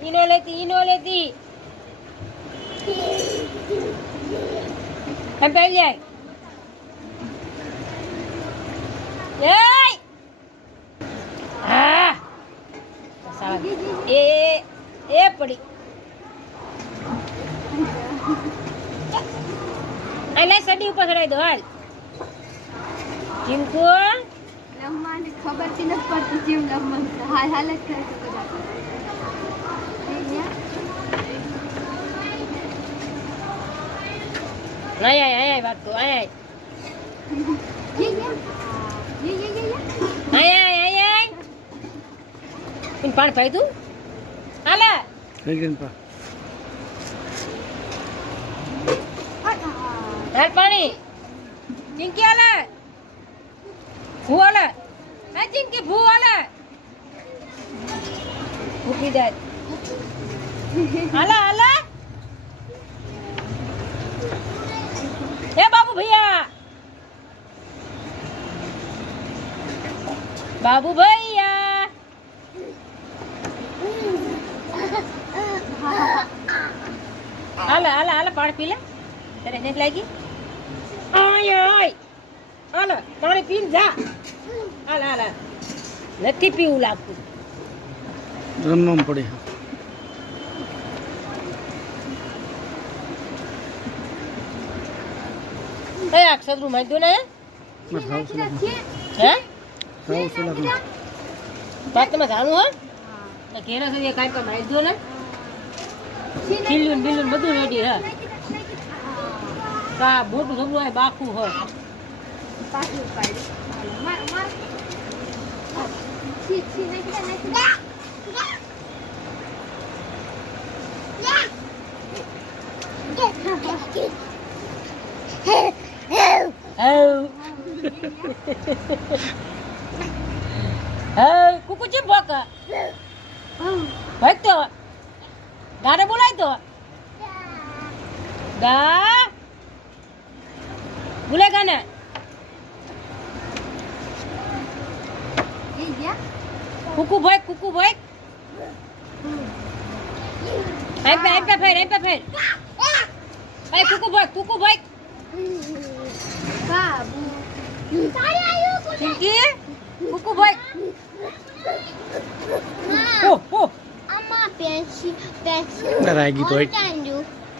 ઈનો લેતી એમ પહેરી જાય હા એ પડી એટલે સડી ઉપર ચડાવી દો હાલ ચીમકુ રમવાની ખબર થી નથી પડતી જીમ રમવાનું હાલ હાલત કરે છે બધા આય વાત તો આય इन पानी पाई तू आला लेकिन पा हाल पानी चिंकी आला भू आला है चिंकी भू आला भूखी दे आला आला ए बाबू भैया बाबू भैया હાલ પાણી પી લે તને નથી લાગી આય હાલ પાણી પીને જા હાલ નથી પીવું લાગતું રમવા પડે એ અક્ષરું મારી દો ને હે બાત તમે જાણું હો ઘેર સુધી કાંઈ પણ મારી દો ને ખીલું બિલું બધું રેડી હે કા મોટું સબલું હોય બાખું હોય પાછું પાડી માર છી નાખી કુકુ ચીમ ભોકા ભાઈ તો ગાડે બોલાય તો ગા બોલેગા ને કુકુ ભાઈ આઈ પે ફેર ભાઈ કુકુ ભાઈ બાબુ તારે આયો ચિંકી કુકુ ભાઈ અમ્મા પેન્સી ડરાઈ ગઈ તો ચાંદુ